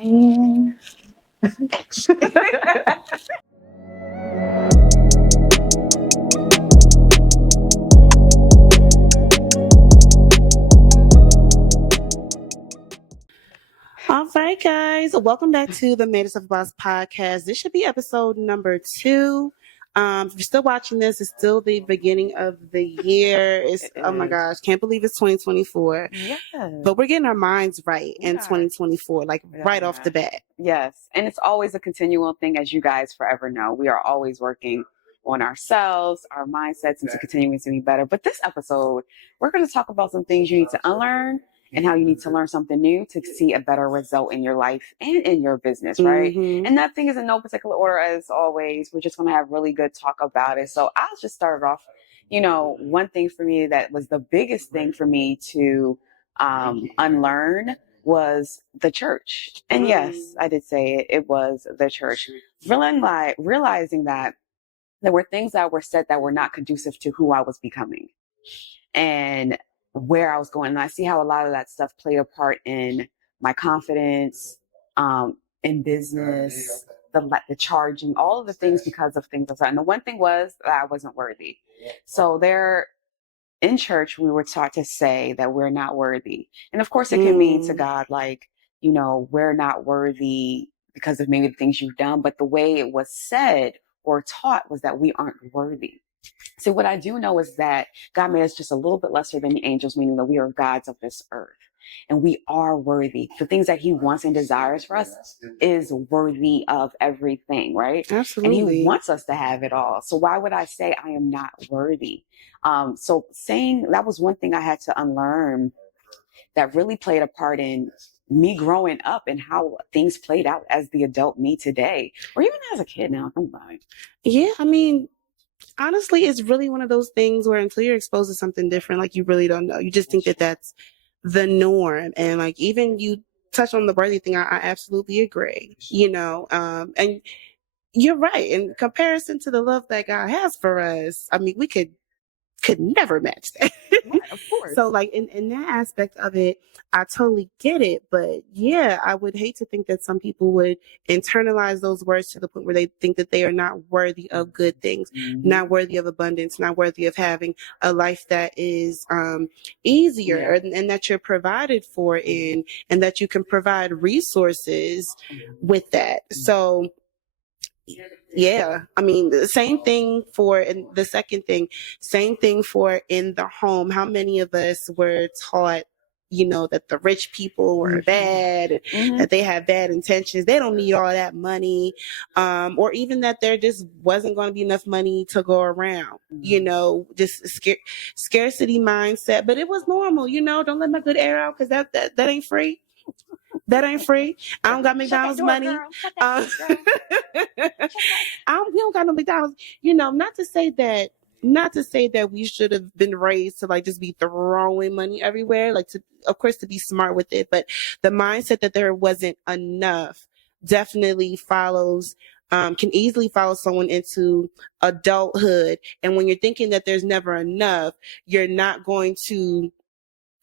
And All right, guys, welcome back to the Made Us of Boss podcast. This should be episode number 2. If you're still watching this, it's still the beginning of the year. Oh my gosh, can't believe it's 2024. yes, But we're getting our minds right in are. 2024, like right off the bat. yes. And it's always a continual thing, as you guys forever know. We are always working on ourselves, our mindsets, and to continuing to be better. But this episode, we're going to talk about some things you need to unlearn and how you need to learn something new to see a better result in your life and in your business, right? Mhm. And that thing is in no particular order, as always. We're just going to have really good talk about it. So I'll just start it off. One thing for me that was the biggest thing for me to unlearn was the church. And yes, I did say it. It was the church. Realizing that there were things that were said that were not conducive to who I was becoming and where I was going. And I see how a lot of that stuff played a part in my confidence, in business, the charging, all of the things because of things like that. And the one thing was that I wasn't worthy. So in church, we were taught to say that we're not worthy. And of course, it can mean to God, like, we're not worthy because of maybe the things you've done. But the way it was said or taught was that we aren't worthy. So what I do know is that God made us just a little bit lesser than the angels, meaning that we are gods of this earth. And we are worthy. The things that he wants and desires for us is worthy of everything, right? Absolutely. And he wants us to have it all. So why would I say I am not worthy? So saying that was one thing I had to unlearn that really played a part in me growing up and how things played out as the adult me today, or even as a kid now. I'm fine. Yeah, I mean, honestly, it's really one of those things where until you're exposed to something different, like you really don't know. You just think that that's the norm. And like even you touch on the worthy thing, I absolutely agree. And you're right. In comparison to the love that God has for us, I mean, we could never match that. Right, of course. So like in that aspect of it, I totally get it. But yeah, I would hate to think that some people would internalize those words to the point where they think that they are not worthy of good things, not worthy of abundance, not worthy of having a life that is easier and that you're provided for in, and that you can provide resources with that. So yeah, I mean, the same thing for, and the second thing, same thing for in the home. How many of us were taught, that the rich people were bad, that they had bad intentions, they don't need all that money, or even that there just wasn't going to be enough money to go around, just scarcity mindset. But it was normal, don't let my good air out because that ain't free. That ain't free. I don't got McDonald's money. We don't got no McDonald's. Not to say that we should have been raised to like just be throwing money everywhere, like of course to be smart with it, but the mindset that there wasn't enough definitely can easily follow someone into adulthood. And when you're thinking that there's never enough, you're not going to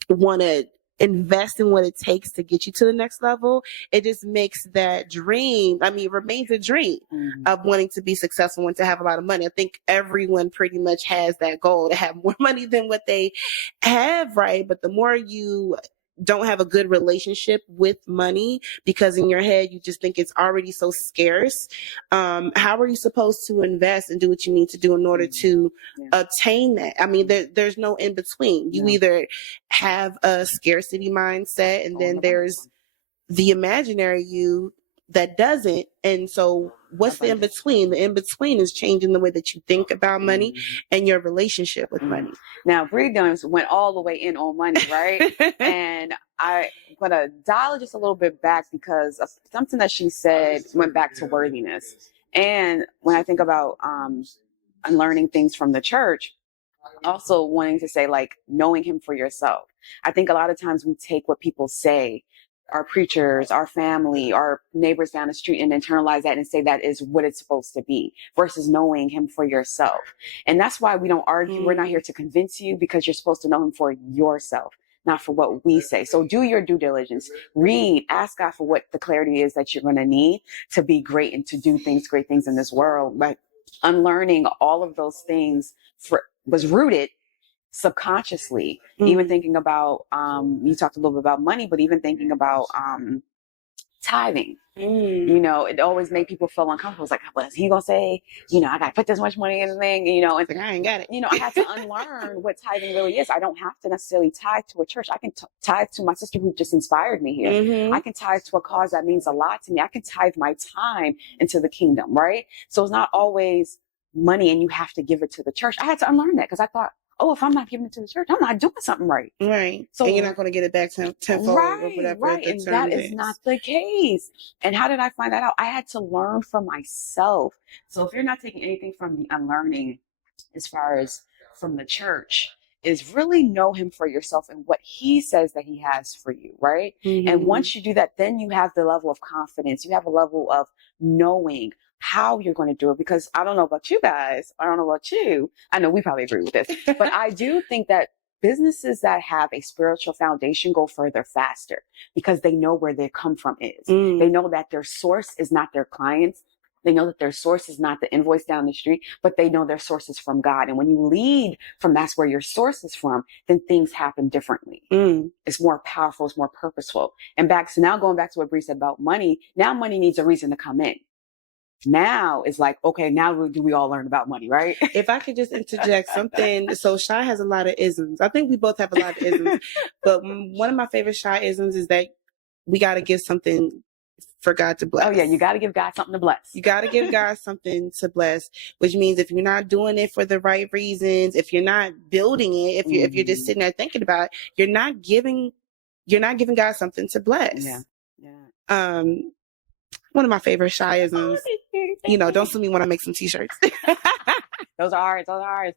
want to invest in what it takes to get you to the next level. It just makes that dream, it remains a dream of wanting to be successful and to have a lot of money. I think everyone pretty much has that goal to have more money than what they have, right? But the more you don't have a good relationship with money, because in your head you just think it's already so scarce, how are you supposed to invest and do what you need to do in order to obtain that? I mean, there's no in between. You either have a scarcity mindset, and then there's the imaginary you that doesn't. And so what's the in between? The in between is changing the way that you think about money and your relationship with money. Now, Bree Jones went all the way in on money, right? And I'm going to dial just a little bit back because of something that she said went back to worthiness. And when I think about unlearning things from the church, also wanting to say, like, knowing him for yourself. I think a lot of times we take what people say, our preachers, our family, our neighbors down the street, and internalize that and say that is what it's supposed to be, versus knowing him for yourself. And that's why we don't argue. We're not here to convince you, because you're supposed to know him for yourself. not for what we say. So do your due diligence. Read, ask God for what the clarity is that you're going to need to be great and to do great things in this world. But unlearning all of those things was rooted subconsciously. Even thinking about, you talked a little bit about money, but even thinking about tithing. You know, it always made people feel uncomfortable. It's like, what is he gonna say? You know, I gotta put this much money in the thing. You know, it's like, I ain't got it. You know, I had to unlearn what tithing really is. I don't have to necessarily tithe to a church. I can tithe to my sister who just inspired me here. I can tithe to a cause that means a lot to me. I can tithe my time into the kingdom, right? So it's not always money and you have to give it to the church. I had to unlearn that because I thought, oh, if I'm not giving it to the church, I'm not doing something right. Right. So, and you're not going to get it back tenfold or whatever. Right. And that is not the case. And how did I find that out? I had to learn for myself. So if you're not taking anything from the unlearning as far as from the church, is really know him for yourself and what he says that he has for you, right? And once you do that, then you have the level of confidence. You have a level of knowing how you're going to do it, because I don't know about you guys. I don't know about you. I know we probably agree with this, but I do think that businesses that have a spiritual foundation go further faster because they know where their come from is. They know that their source is not their clients. They know that their source is not the invoice down the street, but they know their source is from God. And when you lead from that's where your source is from, then things happen differently. It's more powerful. It's more purposeful. And now going back to what Bree said about money, now money needs a reason to come in. Now it's like, okay, now do we all learn about money, right? If I could just interject something. So Shy has a lot of isms. I think we both have a lot of isms. But one of my favorite Shy isms is that we got to give something for God to bless. Oh, yeah. You got to give God something to bless. You got to give God something to bless, which means if you're not doing it for the right reasons, if you're not building it, if you're just sitting there thinking about it, you're not giving God something to bless. Yeah. One of my favorite Shyisms. You know, don't sue me when I make some t-shirts. Those are ours.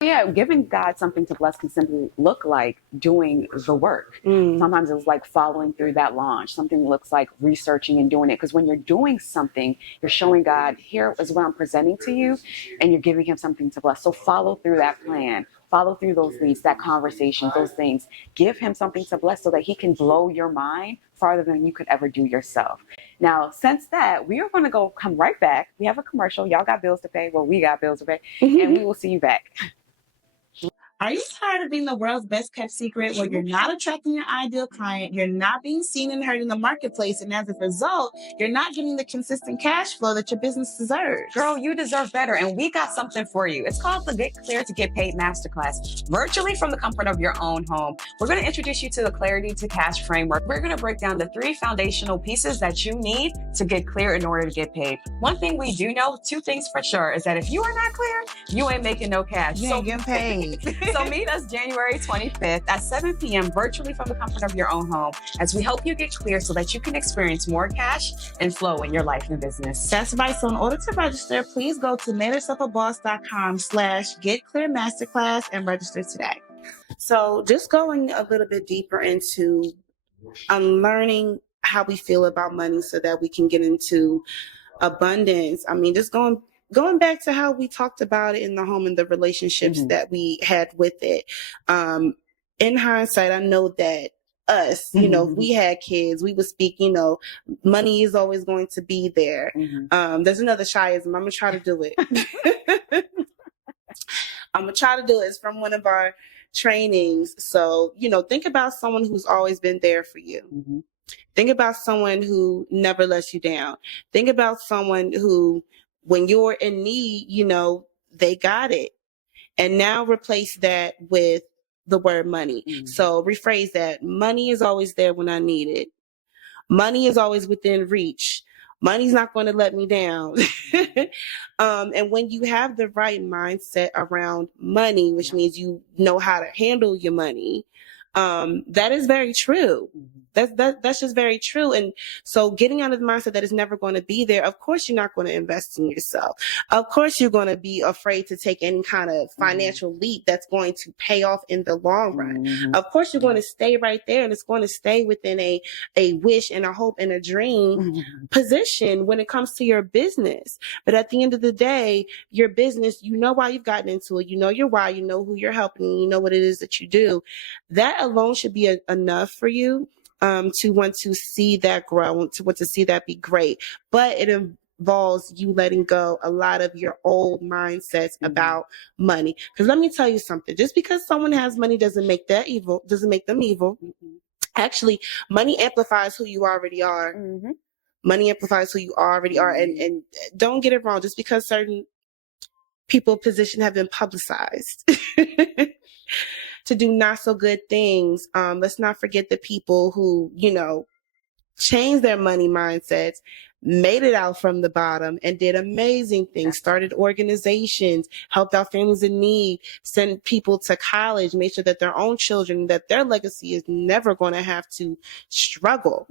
Yeah, giving God something to bless can simply look like doing the work. Sometimes it's like following through that launch. Something looks like researching and doing it. Because when you're doing something, you're showing God, here is what I'm presenting to you, and you're giving him something to bless. So follow through that plan. Follow through those leads, that conversation, those things. Give him something to bless so that he can blow your mind farther than you could ever do yourself. Now, since that, we are going to come right back. We have a commercial. Y'all got bills to pay. Well, we got bills to pay. And we will see you back. Are you tired of being the world's best kept secret where you're not attracting your ideal client, you're not being seen and heard in the marketplace, and as a result, you're not getting the consistent cash flow that your business deserves? Girl, you deserve better, and we got something for you. It's called the Get Clear to Get Paid Masterclass, virtually from the comfort of your own home. We're going to introduce you to the Clarity to Cash framework. We're going to break down the 3 foundational pieces that you need to get clear in order to get paid. One thing we do know, 2 things for sure, is that if you are not clear, you ain't making no cash. You ain't getting paid. So meet us January 25th at 7 p.m. virtually from the comfort of your own home as we help you get clear so that you can experience more cash and flow in your life and business. That's right. So in order to register, please go to madeyourselfaboss.com/getclearmasterclass and register today. So just going a little bit deeper into unlearning how we feel about money so that we can get into abundance. I mean, just going back to how we talked about it in the home and the relationships that we had with it. In hindsight, I know that us, you know, if we had kids, we would speak, you know, money is always going to be there. There's another Shyism. I'm going to try to do it. I'm going to try to do it. It's from one of our trainings. So, you know, think about someone who's always been there for you. Think about someone who never lets you down. Think about someone who, when you're in need, you know, they got it. And now replace that with the word money. So rephrase that. Money is always there when I need it. Money is always within reach. Money's not going to let me down. And when you have the right mindset around money, which means you know how to handle your money, that is very true. That's just very true. And so getting out of the mindset that it's never going to be there, of course you're not going to invest in yourself. Of course you're going to be afraid to take any kind of financial leap that's going to pay off in the long run. Of course you're going to stay right there, and it's going to stay within a wish and a hope and a dream position when it comes to your business. But at the end of the day, your business, you know why you've gotten into it. You know your why, you know who you're helping, you know what it is that you do. That that alone should be enough for you to want to see that grow, to want to see that be great. But it involves you letting go a lot of your old mindsets about money. Because let me tell you something, just because someone has money doesn't make them evil. Actually, money amplifies who you already are. Money amplifies who you already are. And don't get it wrong, just because certain people position have been publicized to do not so good things. Let's not forget the people who, changed their money mindsets, made it out from the bottom, and did amazing things, started organizations, helped out families in need, sent people to college, made sure that their own children, that their legacy is never going to have to struggle,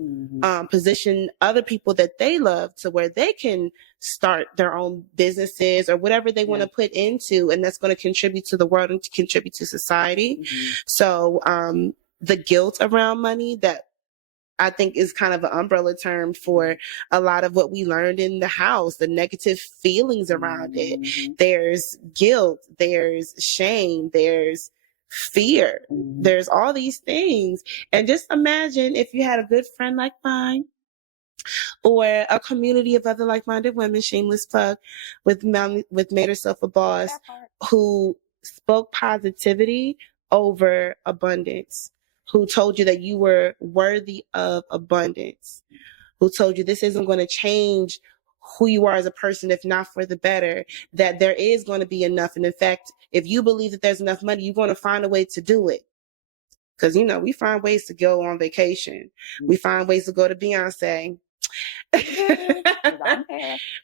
position other people that they love to where they can start their own businesses or whatever they want to put into, and that's going to contribute to the world and to contribute to society. So the guilt around money, that I think is kind of an umbrella term for a lot of what we learned in the house, the negative feelings around it. There's guilt, there's shame, there's fear, there's all these things. And just imagine if you had a good friend like mine, or a community of other like-minded women, shameless plug, with Made Herself a Boss, who spoke positivity over abundance, who told you that you were worthy of abundance, who told you this isn't going to change who you are as a person if not for the better, that there is going to be enough. And in fact, if you believe that there's enough money, you're going to find a way to do it. Because, we find ways to go on vacation. We find ways to go to Beyonce.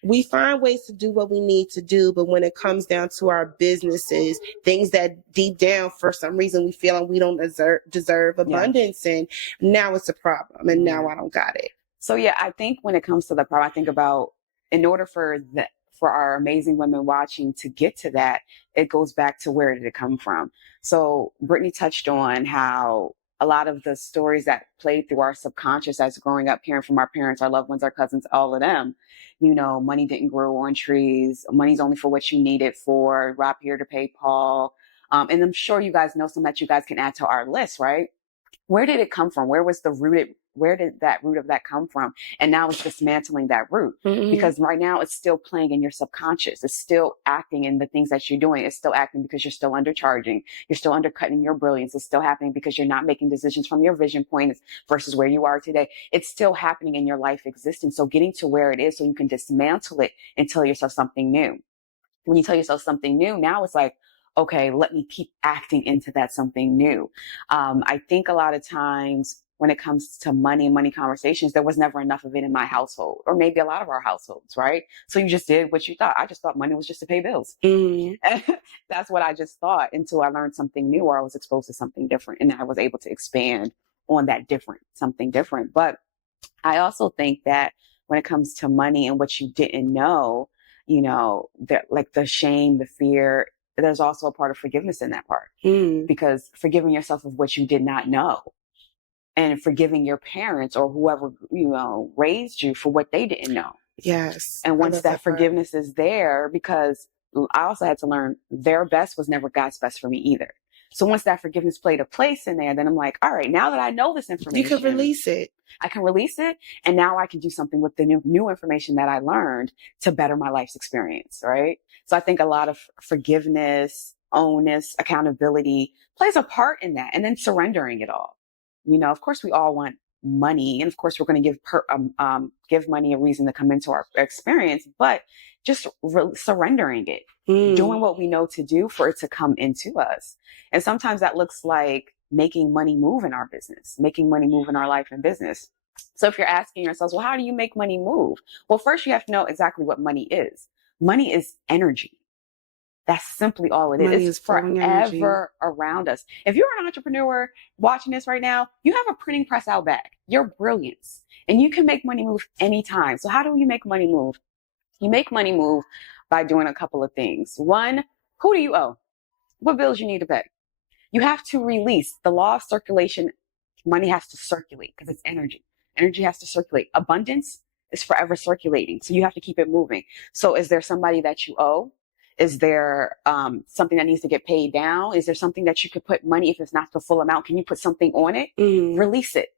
We find ways to do what we need to do, but when it comes down to our businesses, things that deep down for some reason we feel like we don't deserve abundance, and now it's a problem, and now I don't got it. So I think when it comes to the problem, I think about, in order for our amazing women watching to get to that, it goes back to, where did it come from? So Brittany touched on how a lot of the stories that played through our subconscious as growing up, hearing from our parents, our loved ones, our cousins, all of them, money didn't grow on trees. Money's only for what you need it for. Rob here to pay Paul. And I'm sure you guys know some that you guys can add to our list, right? Where did it come from? Where did that root of that come from? And now it's dismantling that root, because right now it's still playing in your subconscious. It's still acting in the things that you're doing. It's still acting because you're still undercharging. You're still undercutting your brilliance. It's still happening because you're not making decisions from your vision point versus where you are today. It's still happening in your life existence. So getting to where it is so you can dismantle it and tell yourself something new. When you tell yourself something new, now it's like, okay, let me keep acting into that something new. I think a lot of times when it comes to money and money conversations, there was never enough of it in my household, or maybe a lot of our households, right? So you just did what you thought. I just thought money was just to pay bills. That's what I just thought, until I learned something new, or I was exposed to something different, and I was able to expand on that something different. But I also think that when it comes to money and what you didn't know, like the shame, the fear, there's also a part of forgiveness in that part, because forgiving yourself of what you did not know, and forgiving your parents or whoever, raised you for what they didn't know. Yes. And once that forgiveness is there, because I also had to learn their best was never God's best for me either. So once that forgiveness played a place in there, then I'm like, all right, now that I know this information, you can release it. I can release it. And now I can do something with the new information that I learned to better my life's experience. Right. So I think a lot of forgiveness, ownness, accountability plays a part in that. And then surrendering it all. Of course we all want money, and of course we're going to give money a reason to come into our experience, but just surrendering it, doing what we know to do for it to come into us. And sometimes that looks like making money move in our business, making money move in our life and business. So if you're asking yourselves, well, how do you make money move? Well, first you have to know exactly what money is. Money is energy. That's simply all it is. Money it's is flowing energy around us. If you're an entrepreneur watching this right now, you have a printing press out back. You're brilliance, and you can make money move anytime. So how do you make money move? You make money move by doing a couple of things. One, who do you owe? What bills you need to pay? You have to release the law of circulation. Money has to circulate because it's energy. Energy has to circulate. Abundance is forever circulating. So you have to keep it moving. So is there somebody that you owe? Is there something that needs to get paid down? Is there something that you could put money, if it's not the full amount, can you put something on it? Release it,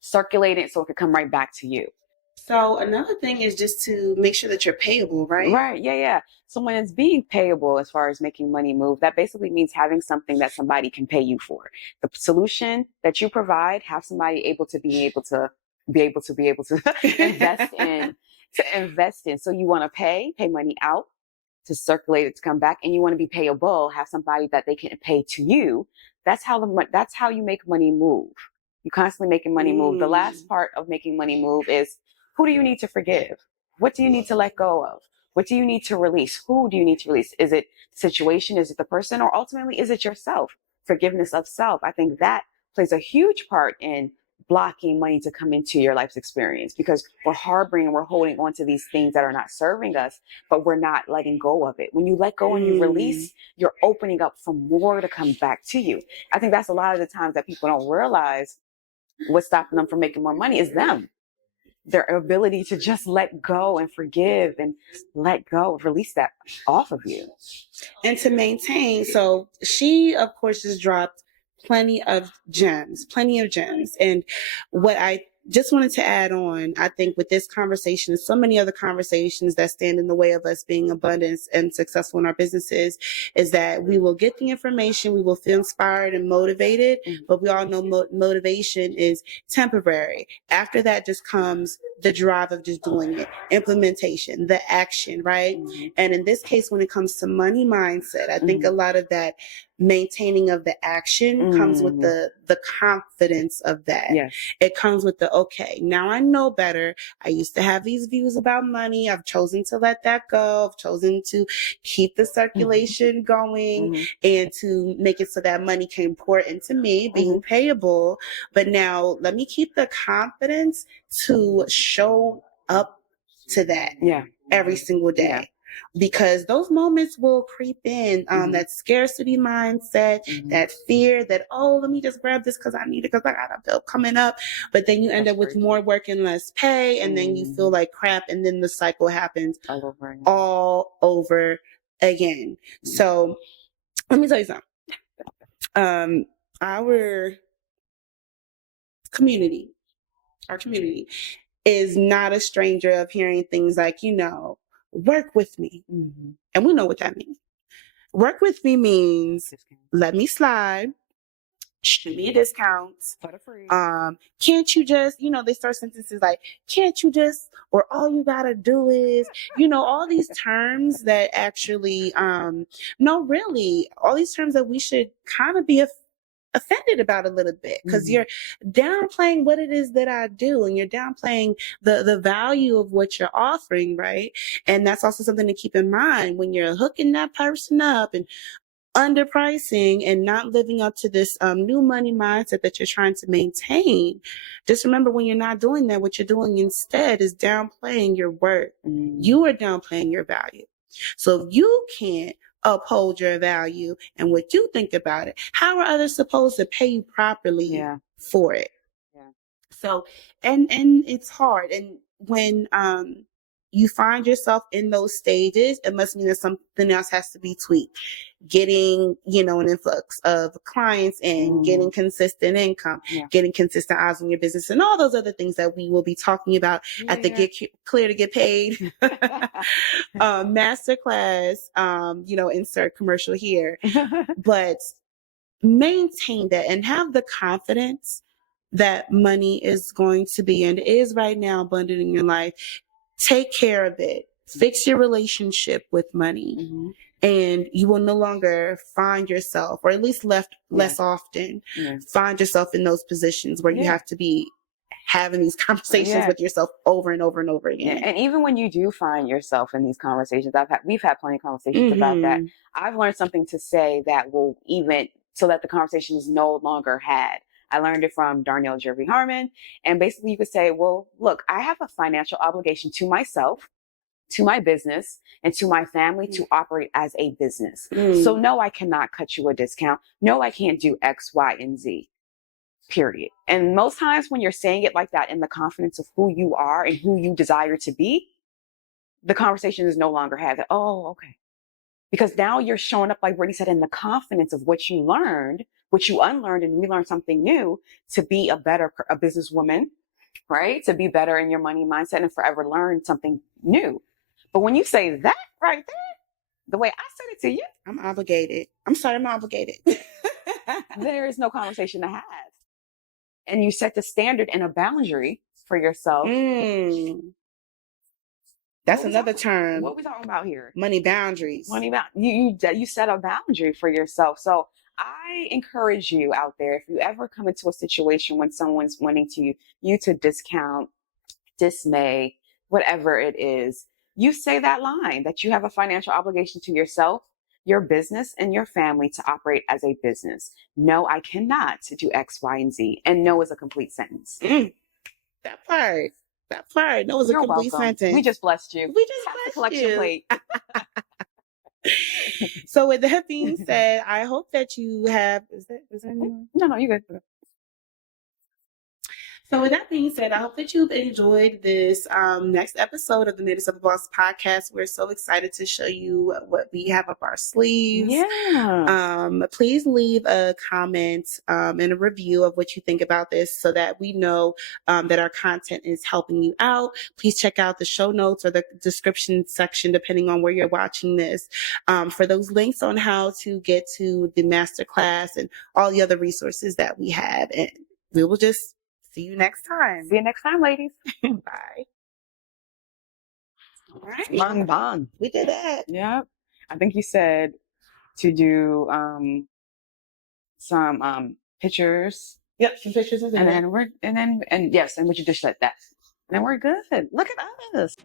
circulate it so it could come right back to you. So another thing is just to make sure that you're payable, right? Right. Yeah. So when it's being payable, as far as making money move, that basically means having something that somebody can pay you for. The solution that you provide, have somebody able to invest in. So you want to pay money out to circulate it to come back, and you want to be payable, have somebody that they can pay to you. That's how you make money move. You're constantly making money move. The last part of making money move is, who do you need to forgive? What do you need to let go of? What do you need to release? Who do you need to release? Is it the situation? Is it the person? Or ultimately, is it yourself? Forgiveness of self. I think that plays a huge part in blocking money to come into your life's experience, because we're harboring and we're holding on to these things that are not serving us, but we're not letting go of it. When you let go and you release, you're opening up for more to come back to you. I think that's a lot of the times that people don't realize what's stopping them from making more money is them. Their ability to just let go and forgive and let go, release that off of you. And to maintain. So she, of course, just dropped plenty of gems. And what I just wanted to add on, I think with this conversation and so many other conversations that stand in the way of us being abundant and successful in our businesses, is that we will get the information, we will feel inspired and motivated, but we all know motivation is temporary. After that just comes the drive of just doing it, implementation, the action, right? And in this case, when it comes to money mindset, I think a lot of that maintaining of the action comes with the confidence of that. Yes. It comes with the, okay, now I know better. I used to have these views about money. I've chosen to let that go. I've chosen to keep the circulation going and to make it so that money can pour into me, being payable. But now let me keep the confidence to show up to that every single day. Yeah. Because those moments will creep in, that scarcity mindset, that fear that, oh, let me just grab this because I need it because I got a bill coming up. But then you end up with more work and less pay, and then you feel like crap, and then the cycle happens all over again. So let me tell you something. Our community is not a stranger of hearing things like, work with me. And we know what that means. Work with me means let me slide, shoot me a discount. Can't you just, they start sentences like, can't you just, or all you gotta do is, all these terms that actually, no, really, all these terms that we should kind of be offended about a little bit, because you're downplaying what it is that I do, and you're downplaying the value of what you're offering, right? And that's also something to keep in mind when you're hooking that person up and underpricing and not living up to this new money mindset that you're trying to maintain. Just remember, when you're not doing that, what you're doing instead is downplaying your worth. You are downplaying your value. So if you can't uphold your value and what you think about it, how are others supposed to pay you properly for it? So, and it's hard. And when you find yourself in those stages, it must mean that something else has to be tweaked. Getting, an influx of clients and getting consistent income, getting consistent eyes on your business, and all those other things that we will be talking about at the Get Clear to Get Paid Masterclass, insert commercial here. But maintain that and have the confidence that money is going to be, and is right now, abundant in your life. Take care of it. Fix your relationship with money. And you will no longer find yourself, or at least less often, find yourself in those positions where you have to be having these conversations with yourself over and over and over again. And even when you do find yourself in these conversations, we've had plenty of conversations about that. I've learned something to say that will even, so that the conversation is no longer had. I learned it from Darnell Jervy Harmon. And basically you could say, well, look, I have a financial obligation to myself, to my business, and to my family to operate as a business. So no, I cannot cut you a discount. No, I can't do X, Y, and Z, period. And most times when you're saying it like that in the confidence of who you are and who you desire to be, the conversation is no longer had that, oh, okay. Because now you're showing up, like Brittany said, in the confidence of what you learned, what you unlearned, and relearned something new to be a businesswoman, right? To be better in your money mindset and forever learn something new. But when you say that right there, the way I said it to you, I'm obligated. I'm sorry, I'm obligated. there is no conversation to have. And you set the standard and a boundary for yourself. That's another term. What are we talking about here? Money boundaries. You set a boundary for yourself. So I encourage you out there, if you ever come into a situation when someone's wanting you to discount, dismay, whatever it is, you say that line that you have a financial obligation to yourself, your business, and your family to operate as a business. No, I cannot do X, Y, and Z. And no is a complete sentence. That part. No is a complete sentence. We just blessed you. We just blessed blessed you. Plate. So with that being said, I hope that you have, is there anyone? No, you good. So with that being said, I hope that you've enjoyed this next episode of the Natives of the Boss podcast. We're so excited to show you what we have up our sleeves. Yeah. Please leave a comment and a review of what you think about this so that we know that our content is helping you out. Please check out the show notes or the description section, depending on where you're watching this, for those links on how to get to the masterclass and all the other resources that we have. And we will just see you next time. See you next time, ladies. Bye. All right. Bang. We did that. Yep. I think you said to do some pictures. Yep, some pictures of and then yes, and we just said that. And then we're good. Look at us.